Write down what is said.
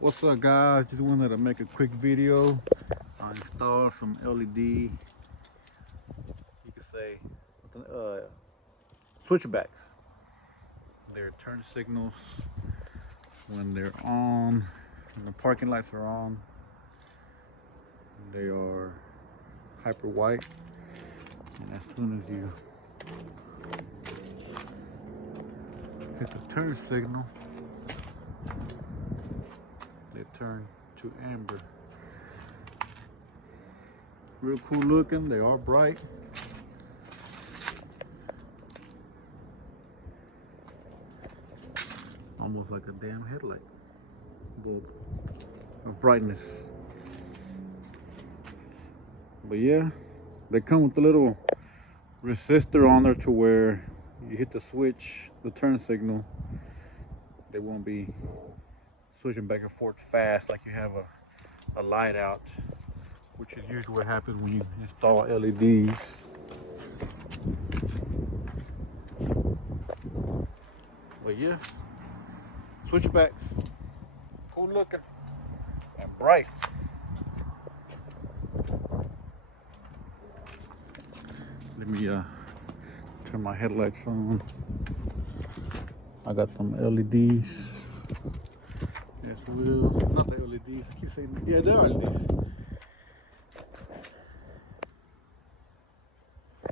What's up, guys? Just wanted to make a quick video on install some LED, you could say, switchbacks. They're turn signals when they're on, when the parking lights are on. They are hyper white, and as soon as you hit the turn signal, they turn to amber. Real cool looking. They are bright. Almost like a damn headlight bulb of brightness. But yeah, they come with a little resistor on there to where you hit the switch, the turn signal, they won't be switching back and forth fast like you have a light out, which is usually what happens when you install LEDs. But yeah, switchbacks, cool looking and bright. Let me turn my headlights on. I got them LEDs as well. Not the LEDs, I keep saying, yeah, they are LEDs.